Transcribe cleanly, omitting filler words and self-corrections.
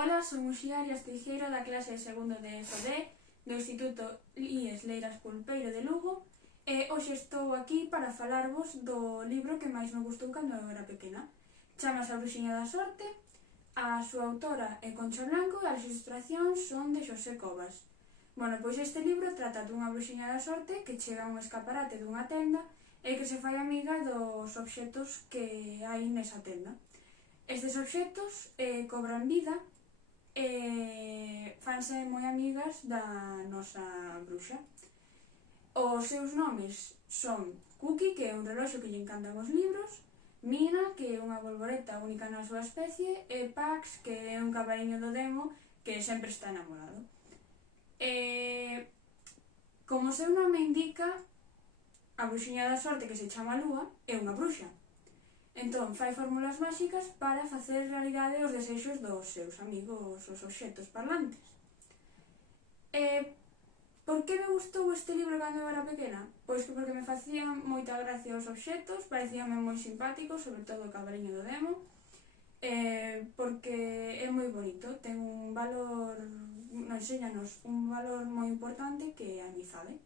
Ola, son Uxía Arias Teixeira da clase de segundo de ESO D do Instituto IES Leiras Pulpeiro de Lugo e hoxe estou aquí para falarvos do libro que máis me gustou cando eu era pequena. Chamase A Bruxiña da Sorte, a súa autora é Concha Blanco e as ilustracións son de Xosé Cobas. Bueno, pois este libro trata dunha bruxiña da sorte que chega a un escaparate dunha tenda e que se fai amiga dos obxetos que hai nesa tenda. Estes obxetos cobran vida e fanse moi amigas da nosa bruxa. Os seus nomes son Cookie, que é un reloxo que lle encantan os libros, Mina, que é unha bolboreta única na súa especie, e Pax, que é un cabariño do demo que sempre está enamorado. Como o seu nome indica, a bruxiña da sorte, que se chama Lúa, é unha bruxa. Entón, fai fórmulas máxicas para facer realidade os desexos dos seus amigos, os obxetos parlantes. Por que me gustou este libro cando eu era pequena? Pois que porque me facían moita gracia os obxetos, parecíanme moi simpáticos, sobre todo o cabariño do demo, porque é moi bonito, ten un valor, enséñanos un valor moi importante que é a amizade.